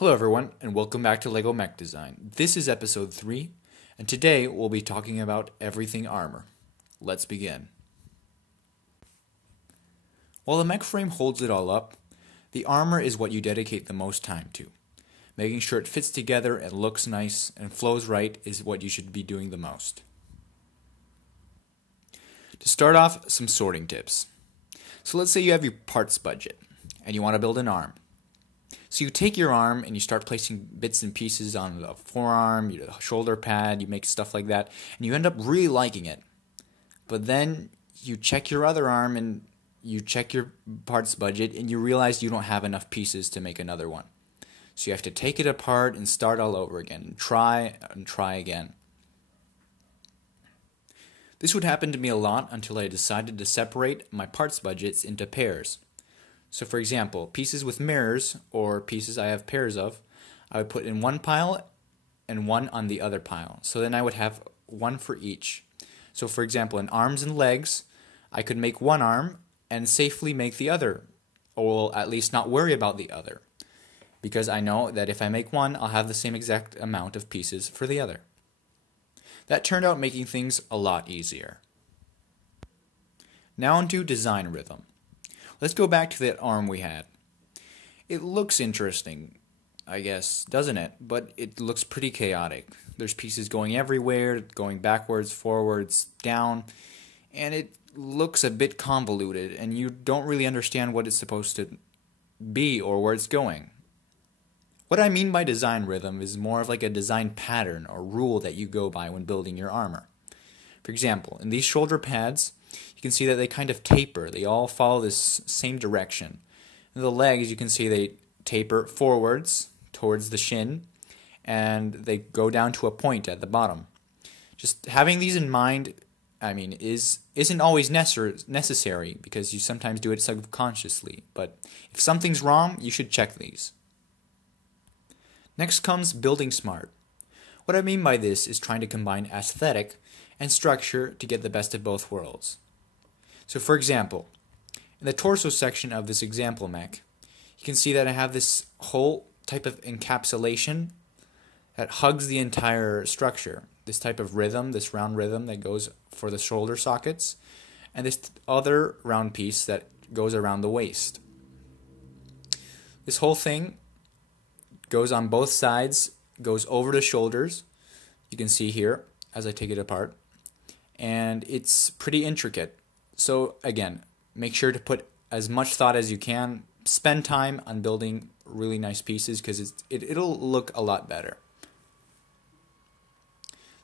Hello everyone, and welcome back to LEGO Mech Design. This is episode 3, and today we'll be talking about everything armor. Let's begin. While the mech frame holds it all up, the armor is what you dedicate the most time to. Making sure it fits together and looks nice and flows right is what you should be doing the most. To start off, some sorting tips. So let's say you have your parts budget, and you want to build an arm. So you take your arm and you start placing bits and pieces on the forearm, the shoulder pad, you make stuff like that, and you end up really liking it. But then you check your other arm and you check your parts budget and you realize you don't have enough pieces to make another one. So you have to take it apart and start all over again and try again. This would happen to me a lot until I decided to separate my parts budgets into pairs. So for example, pieces with mirrors, or pieces I have pairs of, I would put in one pile and one on the other pile. So then I would have one for each. So for example, in arms and legs, I could make one arm and safely make the other, or at least not worry about the other. Because I know that if I make one, I'll have the same exact amount of pieces for the other. That turned out making things a lot easier. Now onto design rhythm. Let's go back to that arm we had. It looks interesting, I guess, doesn't it? But it looks pretty chaotic. There's pieces going everywhere, going backwards, forwards, down, and it looks a bit convoluted, and you don't really understand what it's supposed to be or where it's going. What I mean by design rhythm is more of like a design pattern or rule that you go by when building your armor. For example, in these shoulder pads, you can see that they kind of taper. They all follow this same direction. In the legs, you can see they taper forwards towards the shin, and they go down to a point at the bottom. Just having these in mind, isn't always necessary because you sometimes do it subconsciously. But if something's wrong, you should check these. Next comes building smart. What I mean by this is trying to combine aesthetic and structure to get the best of both worlds. So for example, in the torso section of this example mech, you can see that I have this whole type of encapsulation that hugs the entire structure. This type of rhythm, this round rhythm that goes for the shoulder sockets, and this other round piece that goes around the waist. This whole thing goes on both sides, goes over the shoulders, you can see here as I take it apart, and it's pretty intricate. So again, make sure to put as much thought as you can, spend time on building really nice pieces because it'll look a lot better.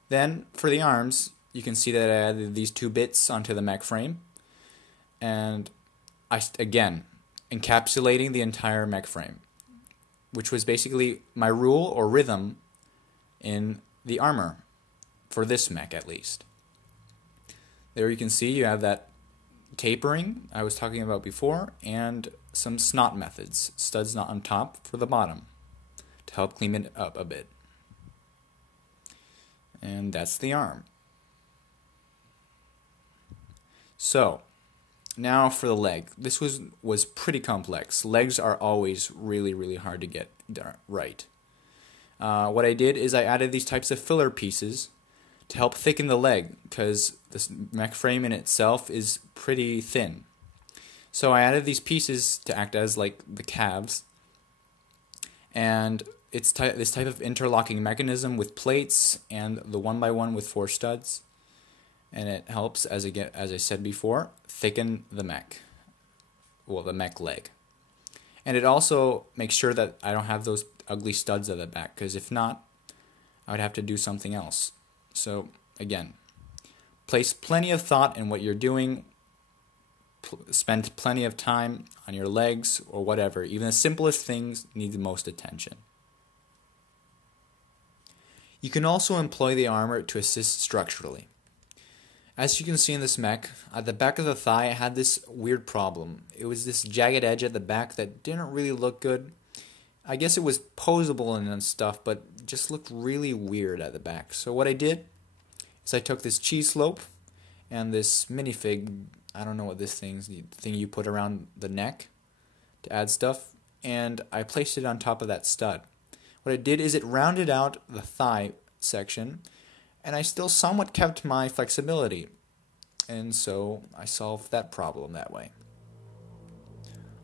Then for the arms, you can see that I added these two bits onto the mech frame, and again, encapsulating the entire mech frame, which was basically my rule or rhythm in the armor, for this mech at least. There you can see you have that tapering I was talking about before, and some snot methods, studs not on top for the bottom, to help clean it up a bit. And that's the arm. So, now for the leg. This was pretty complex. Legs are always really hard to get right. What I did is I added these types of filler pieces to help thicken the leg, because this mech frame in itself is pretty thin. So I added these pieces to act as like the calves, and it's this type of interlocking mechanism with plates and the 1x1 with 4 studs, and it helps, as I said before, thicken the mech, the mech leg. And it also makes sure that I don't have those ugly studs at the back, because if not, I would have to do something else. So again, place plenty of thought in what you're doing, spend plenty of time on your legs or whatever. Even the simplest things need the most attention. You can also employ the armor to assist structurally. As you can see in this mech, at the back of the thigh I had this weird problem. It was this jagged edge at the back that didn't really look good. I guess it was posable and stuff, but just looked really weird at the back. So what I did is I took this cheese slope and this minifig, I don't know what this thing you put around the neck to add stuff, and I placed it on top of that stud. What I did is it rounded out the thigh section, and I still somewhat kept my flexibility, and so I solved that problem that way.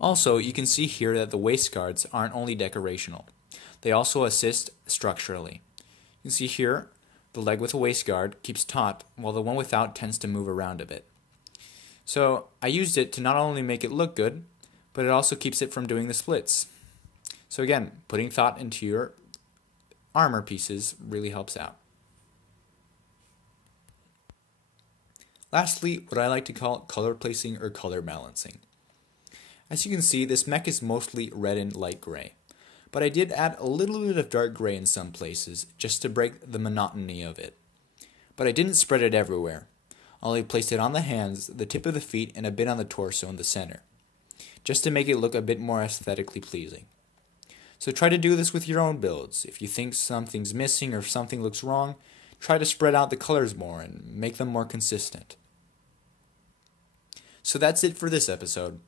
Also, you can see here that the waist guards aren't only decorational. They also assist structurally. You can see here, the leg with a waist guard keeps taut, while the one without tends to move around a bit. So I used it to not only make it look good, but it also keeps it from doing the splits. So again, putting thought into your armor pieces really helps out. Lastly, what I like to call color placing or color balancing. As you can see, this mech is mostly red and light gray, but I did add a little bit of dark gray in some places just to break the monotony of it. But I didn't spread it everywhere. I only placed it on the hands, the tip of the feet, and a bit on the torso in the center, just to make it look a bit more aesthetically pleasing. So try to do this with your own builds. If you think something's missing or if something looks wrong, try to spread out the colors more and make them more consistent. So that's it for this episode.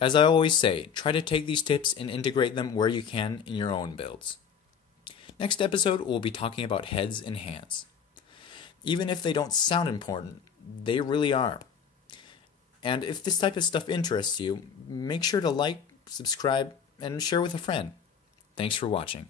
As I always say, try to take these tips and integrate them where you can in your own builds. Next episode, we'll be talking about heads and hands. Even if they don't sound important, they really are. And if this type of stuff interests you, make sure to like, subscribe, and share with a friend. Thanks for watching.